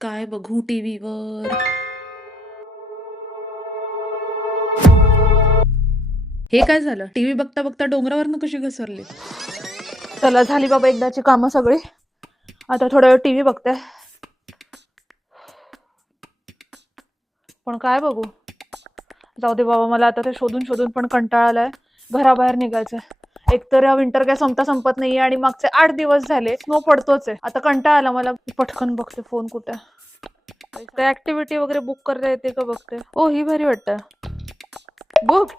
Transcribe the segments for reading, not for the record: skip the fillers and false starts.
काय बघू टीव्हीवर? हे काय झालं? टीव्ही बघता बघता डोंगरावरनं कशी घसरली? चला, झाली बाबा एकदाची कामं सगळी. आता थोडा वेळ टीव्ही बघते. पण काय बघू? जाऊ दे बाबा, मला आता ते शोधून शोधून पण कंटाळा आलाय. घराबाहेर निघायचंय. एकतर या विंटर काय संपत नाहीये आणि मागचे 8 दिवस झाले स्नो पडतोच आहे. आता कंटाळा आला मला. पटकन बघते फोन कुठे. काय ऍक्टिव्हिटी वगैरे बुक करता येते का बघते. ओ, ही भारी वाटतं. बुक.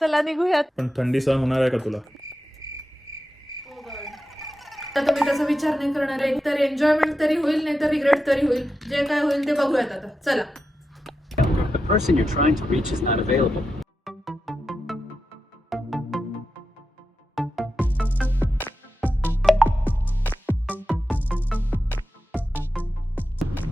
चला निघूयात. पण थंडी सहन होणार आहे का तुला? आता मी त्याचा विचार नाही करणार आहे. एकतर एन्जॉयमेंट तरी होईल, नाही तर रिग्रेट तरी होईल. जे काय होईल ते बघूयात आता. चला. The person you're trying to reach is not available.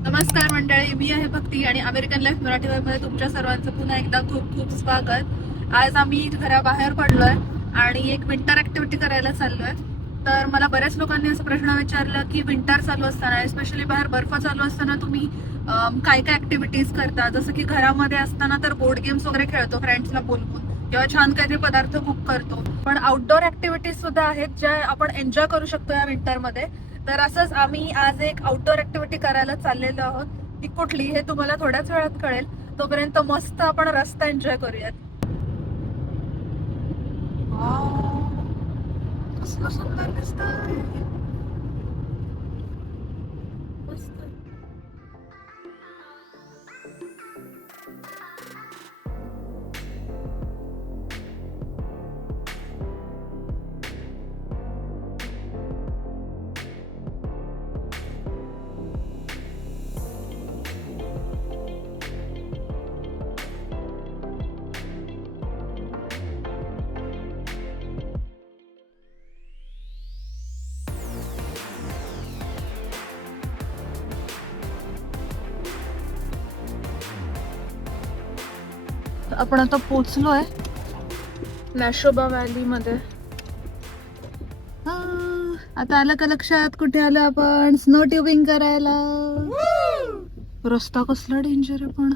नमस्कार मंडळी, मी आहे भक्ती आणि अमेरिकन लाईफ मराठी मध्ये तुमच्या सर्वांचं पुन्हा एकदा खूप खूप स्वागत. आज आम्ही घराबाहेर पडलोय आणि एक विंटर ऍक्टिव्हिटी करायला चाललोय. तर मला बऱ्याच लोकांनी असं प्रश्न विचारला की विंटर चालू असताना, एस्पेशली बाहेर बर्फ चालू असताना तुम्ही काय काय ऍक्टिव्हिटीज करता. जसं की घरामध्ये असताना तर बोर्ड गेम्स वगैरे खेळतो फ्रेंड्सला बोलवून, किंवा छान काहीतरी पदार्थ कुक करतो. पण आउटडोअर ऍक्टिव्हिटीज सुद्धा आहेत ज्या आपण एन्जॉय करू शकतो या विंटरमध्ये. तर असंच आम्ही आज एक आउटडोअर ऍक्टिव्हिटी करायला चाललेलो आहोत. ती कुठली हे तुम्हाला थोड्याच वेळात कळेल. तोपर्यंत मस्त आपण रस्ता एन्जॉय करूयात. कसलं सुंदर दिसतंय. मस्त. आपण आता पोचलोय नॅशोबा व्हॅली मध्ये. आता आलं का लक्षात कुठे आलं आपण? स्नो ट्युबिंग करायला. रस्ता कसला डेंजर आहे पण.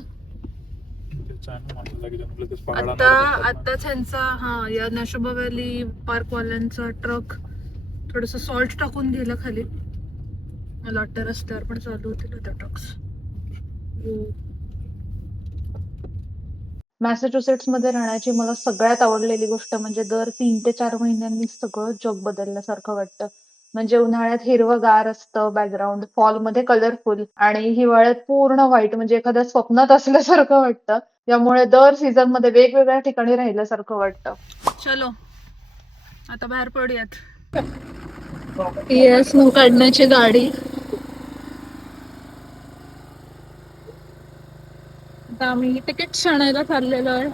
आताच ह्यांचा या नॅशोबा व्हॅली पार्क वाल्यांचा ट्रक थोडस सॉल्ट टाकून गेला खाली. मला वाटतं रस्त्यावर पण चालू होतील आता ट्रक्स. मॅसेच्युसेट्स मध्ये राहण्याची मला सगळ्यात आवडलेली गोष्ट म्हणजे दर 3 ते 4 महिन्यांनी सगळं जग बदलल्यासारखं वाटतं. म्हणजे उन्हाळ्यात हिरवंगार असतं बॅकग्राऊंड, फॉल मध्ये कलरफुल, आणि हिवाळ्यात पूर्ण व्हाईट, म्हणजे एखाद्या स्वप्नात असल्यासारखं वाटतं. त्यामुळे दर सीझन मध्ये वेगवेगळ्या ठिकाणी राहिल्यासारखं वाटतं. चलो, आता बाहेर पडूयात. स्नो काढण्याची गाडी. आता आम्ही तिकीट्स आणायला चाललेलो आहे.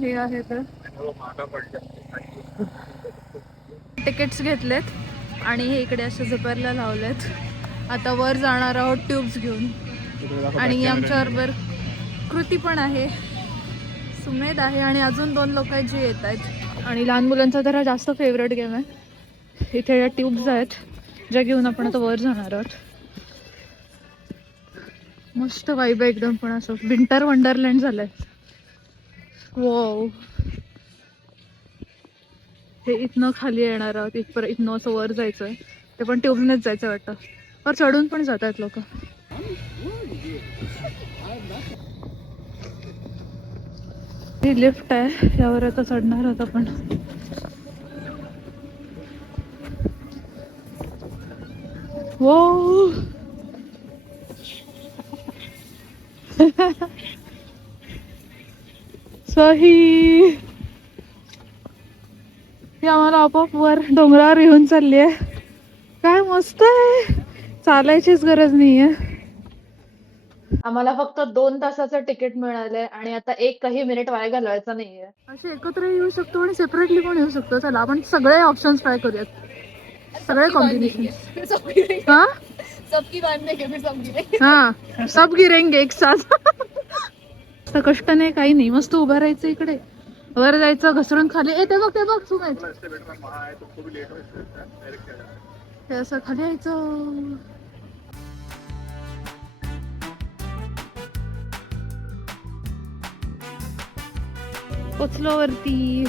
हे आहे तर तिकीट्स घेतलेत आणि हे इकडे असे झुपरला लावलेत. आता वर जाणार आहोत ट्यूब्स घेऊन. आणि आमच्याबरोबर कृती पण आहे, सुमेध आहे आणि अजून 2 लोक आहेत जे येत आहेत. आणि लहान मुलांचा तर हा जास्त फेवरेट गेम आहे. इथे या ट्यूब्स आहेत ज्या घेऊन आपण आता वर जाणार आहोत. मस्त वाईब आहे एकदम, पण असं विंटर वंडरलँड झालंय. वो, हे इथनं खाली येणार आहोत. इथनं असं वर जायचंय. ते पण ट्यूबनेच जायचं वाटतं. वर चढून पण जात आहेत लोक. ही लिफ्ट आहे, यावर आता चढणार आहोत आपण. वो सही. ही आम्हाला आपोआप वर डोंगरावर येऊन चालली आहे. काय मस्त आहे, चालायचीच गरज नाहीये. आम्हाला फक्त 2 तासाचं तिकीट मिळालंय आणि आता एकही मिनिट वाया घालवायचा नाहीये. असे एकत्र येऊ शकतो आणि सेपरेटली पण येऊ शकतो. चला, आपण सगळे ऑप्शन्स ट्राय करूयात, सगळे कॉम्बिनेशन. हाँ, सबकी बांधेंगे फिर सब गिरेंगे. हाँ, सब गिरेंगे एक साथ. कष्ट नाही, काही नाही, मस्त उभं राहायचं इकडे, वर जायचं, घसरून खाली. ते बघ सुमेध. हे असं खाली यायचं. पोचलो वरती.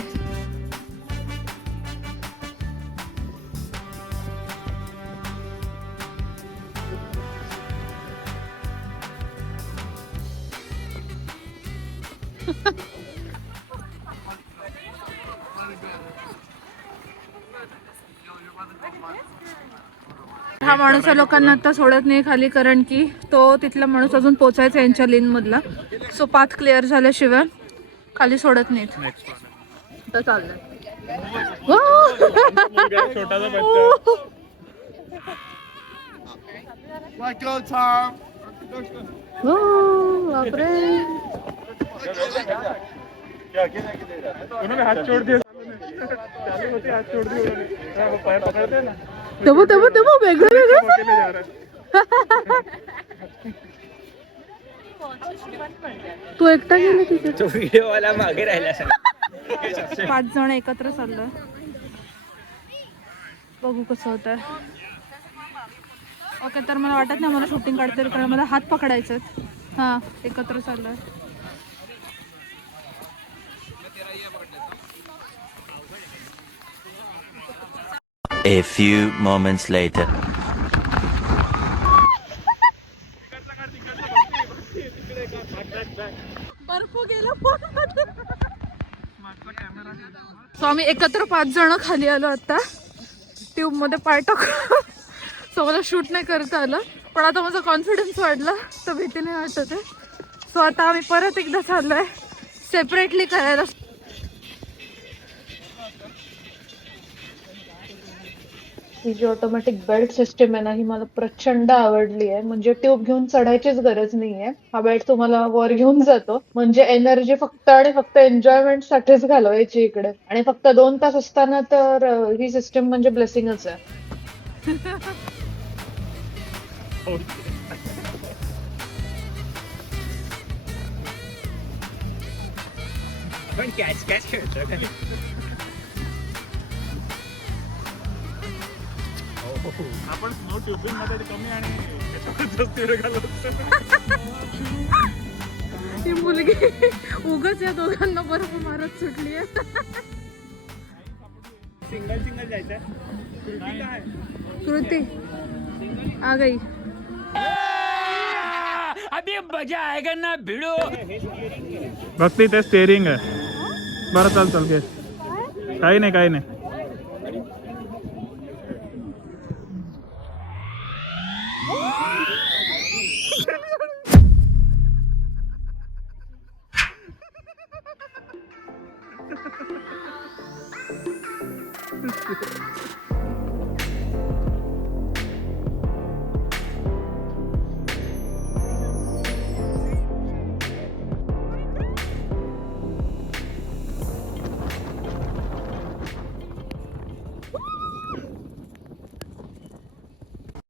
हा माणूस लोकांना आता सोडत नाही खाली, कारण की तो तिथला माणूस अजून पोचायचा यांच्या लेन मधला. सो पाथ क्लिअर झाल्याशिवाय खाली सोडत नाहीत. आता चाललंय. बापरे. तेव्हा वेगळं वेगळं. तू एकटा गेला तिथे. तो व्हिडिओ वाला मागे राहिला. 5 जण एकत्र चाललोय. बघू कसं होतं. ओके, तर मला वाटत नाही मला शूटिंग काढता येईल, कारण मला हात पकडायचे. हा, एकत्र चाललोय. A few moments later. बर्फ गेला. सो आम्ही एकत्र 5 जण खाली आलो आता. ट्यूब मध्ये पाय टाकून. सो मला शूट नाही करता आलं, पण आता माझा कॉन्फिडन्स वाढला, तर भीती नाही वाटत आहे. सो आता आम्ही परत एकदा चाललोय सेपरेटली करायला. ही जी ऑटोमॅटिक बेल्ट सिस्टीम आहे ना, ही मला प्रचंड आवडली आहे. म्हणजे ट्यूब घेऊन चढायचीच गरज नाहीये. हा बेल्ट तुम्हाला वर घेऊन जातो. म्हणजे एनर्जी फक्त आणि फक्त एन्जॉयमेंट साठीच घालवायची इकडे. आणि फक्त 2 तास असताना तर ही सिस्टीम म्हणजे ब्लेसिंगच आहे. पण कॅच खेळतो का? आपण स्नो ट्युबिंग मध्ये कमी आणि त्याच्यावर जास्त वेळ घालवतो. ही मुलगी उगाच या दोघांना बर्फ मारत सुटली आहे. सिंगल जायचंय. कृती आ गई. अभी मजा आएगा ना भिडो. भक्ती ते स्टेअरिंग आहे. बरं चाल घे. काही नाही.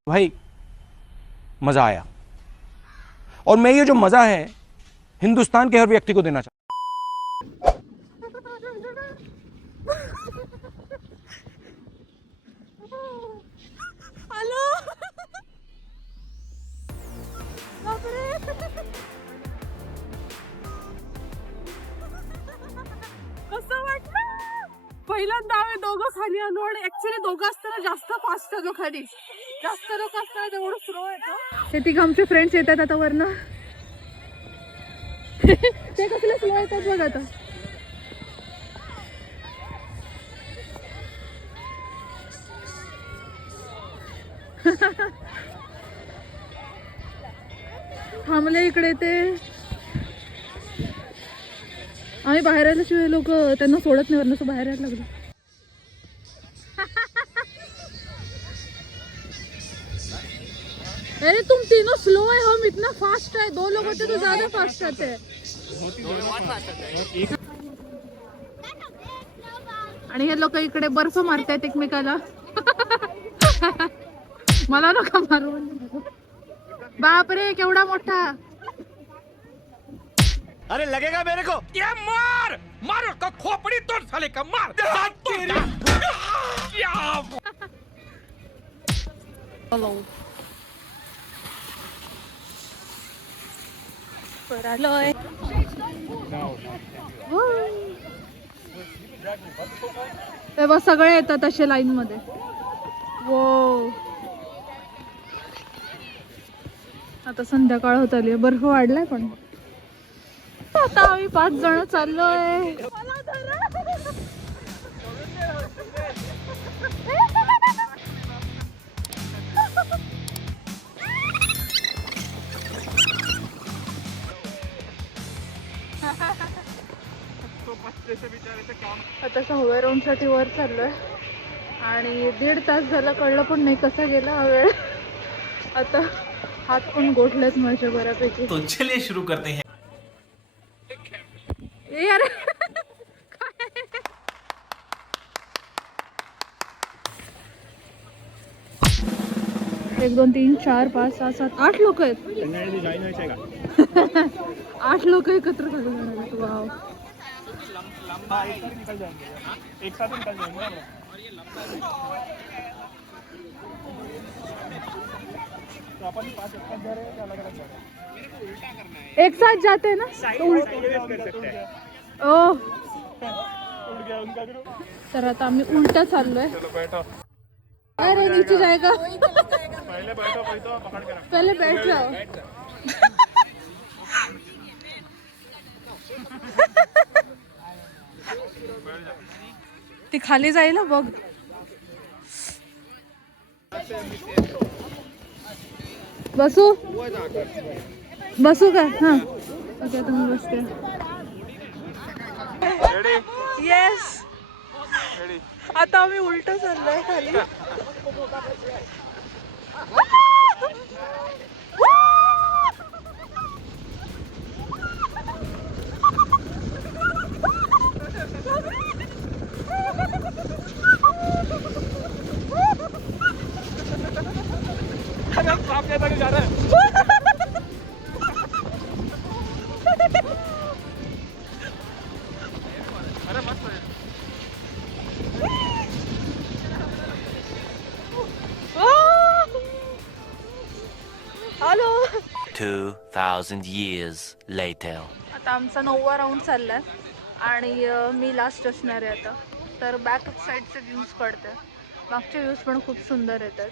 भाई मजा आया, और मैं ये जो मजा है हिंदुस्तान के हर व्यक्ति को देना चाहता हॅलो. बापरे. कसं वाटलं? पहिल्यांदा आम्ही दोघं खाली आलो, आणि ऍक्च्युली दोघं असताना जास्त फास्ट आलो खाली. जास्त लोक असताना तेवढं स्लो येतो. हे तिघ आमचे फ्रेंड्स येतात आता वरनं. ते कसले स्लो येतात बघ आता. थांबले इकडे ते. आम्ही बाहेर आल्याशिवाय लोक त्यांना सोडत नाही, वरनं बाहेर यायला लागलो. अरे तुम तीनों स्लो है, हम इतना फास्ट है. 2 लोग होते तो ज्यादा फास्ट आते हैं. आणि हे लोक इकडे बर्फ मारतायत एकमेकाला. मला नका मारू. बापरे केवढा मोठा. अरे लगेगा मेरे को. ये मार मार उसका खोपड़ी तोड़ साले का. मार हॅलो वर आलोय. तेव्हा सगळे येतात असे लाईन मध्ये. वो आता संध्याकाळ होत आली, बर्फ वाढलाय पण. आता आम्ही 5 जण चाललोय. आता 6व्या राऊंड साठी वर चाललोय आणि 1.5 तास झाला, कळलं पण नाही कसा गेला हा वेळ. आता हात पण गोठलेच माझ्या बऱ्यापैकी. तो चलिए शुरू करते हैं. ए यार 1 2 3 4 5 6 7 8 लोक आहेत. 8 लोक एकत्र झाले जाणार आहेत. वाव. एक साथ निकल जाएंगे. तो अपन 5 एक साथ जा रहे हैं, अलग अलग जा रहे हैं. एक साथ जाते हैं ना तो ओह. उड़ गया उनका ग्रुप. तर आता आम्ही उलटा चाललोय. चलो बैठो. अरे नीचे जाएगा. पहले बैठो पकड़ के रखो. पहले बैठ जाओ. ती खाली जाईल बघ. बसू बसू का? हा ओके तुम्ही बसते. येस. आता आम्ही उलट चाललोय खाली. जा रहा है. अरे मस्त है. हॅलो. 2,000 years later. आता आमचा 9वा राऊंड चाललाय आणि मी लास्ट असणार आहे आता. तर बॅक साईडचे व्ह्यूज काढते. मागचे व्ह्यूज पण खूप सुंदर येतात.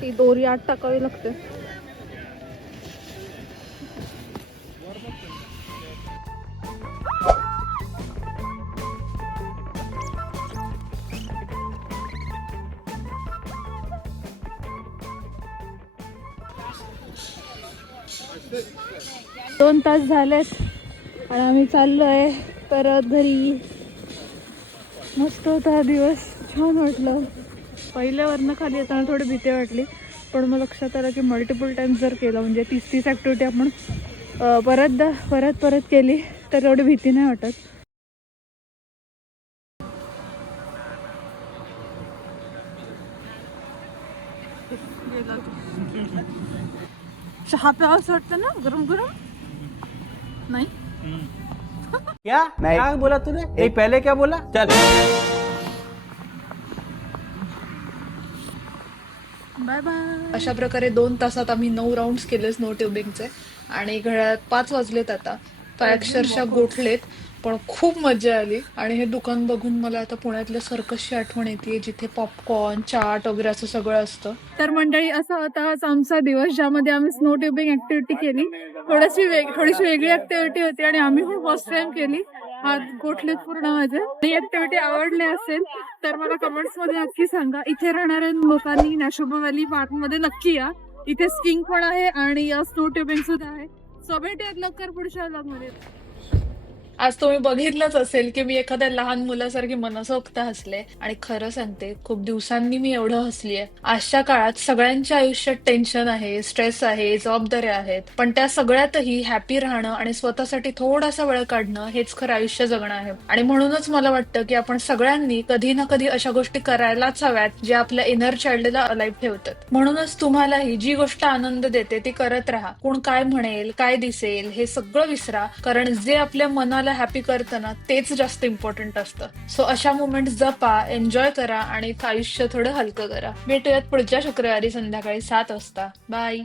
ती दोरी आत टाकावी लागते. दोन तास झालेत आणि आम्ही चाललोय परत घरी. मस्त होता हा दिवस, छान वाटलं. पहिल्यावरनं खाली येताना थोडी भीती वाटली, पण मग लक्षात आलं की मल्टिपल टाइम्स जर केलं म्हणजे 30 ॲक्टिव्हिटी आपण परत केली तर एवढी भीती नाही वाटत. चहा प्यावंसं वाटतं ना गरम गरम. नाही क्या क्या बोला तूने? एक पहले क्या बोला? चल. Bye bye. अशा प्रकारे 2 तासात आम्ही 9 राऊंड्स केले स्नो ट्युबिंगचे आणि घड्याळात 5 वाजलेत आता. पाय अक्षरशः गोठलेत, पण खूप मजा आली. आणि हे दुकान बघून मला आता पुण्यातल्या सर्कसची आठवण येते, जिथे पॉपकॉर्न चाट वगैरे असं सगळं असतं. तर मंडळी असा होता आज आमचा दिवस, ज्यामध्ये आम्ही स्नो ट्युबिंग ऍक्टिव्हिटी केली. थोडीशी वेगळी ऍक्टिव्हिटी होती आणि आम्ही पण फर्स्ट टाइम केली. हात गोठलेत पूर्ण माझे. ही ऍक्टिव्हिटी आवडली असेल तर मला कमेंट्स मध्ये नक्की सांगा. इथे राहणाऱ्या लोकांनी नॅशोबा व्हॅली पार्क मध्ये नक्की या. इथे स्कीइंग पण आहे आणि स्नो ट्युबिंग सुद्धा आहे. सो भेटूयात लवकर पुढच्या व्लॉग मध्ये. आज तुम्ही बघितलंच असेल की मी एखाद्या लहान मुलासारखी मनसोक्त हसले. आणि खरं सांगते, खूप दिवसांनी मी एवढं हसलीये. आजच्या काळात सगळ्यांच्या आयुष्यात टेन्शन आहे, स्ट्रेस आहे, जबाबदाऱ्या आहेत, पण त्या सगळ्यातही हॅपी राहणं आणि स्वतःसाठी थोडासा वेळ काढणं हेच खरं आयुष्य जगणं आहे. आणि म्हणूनच मला वाटतं की आपण सगळ्यांनी कधी ना कधी अशा गोष्टी करायलाच हव्यात ज्या आपल्या इनर चाइल्डला अलाइव्ह ठेवतात. म्हणूनच तुम्हालाही जी गोष्ट आनंद देते ती करत राहा. कोण काय म्हणेल, काय दिसेल हे सगळं विसरा, कारण जे आपल्या मनाला आपल्याला हॅपी करतं ना तेच जास्त इम्पॉर्टंट असतं. सो अशा मोमेंट जपा, एन्जॉय करा आणि आयुष्य थोडं हलकं करा. भेटूयात पुढच्या शुक्रवारी संध्याकाळी 7 वाजता. बाय.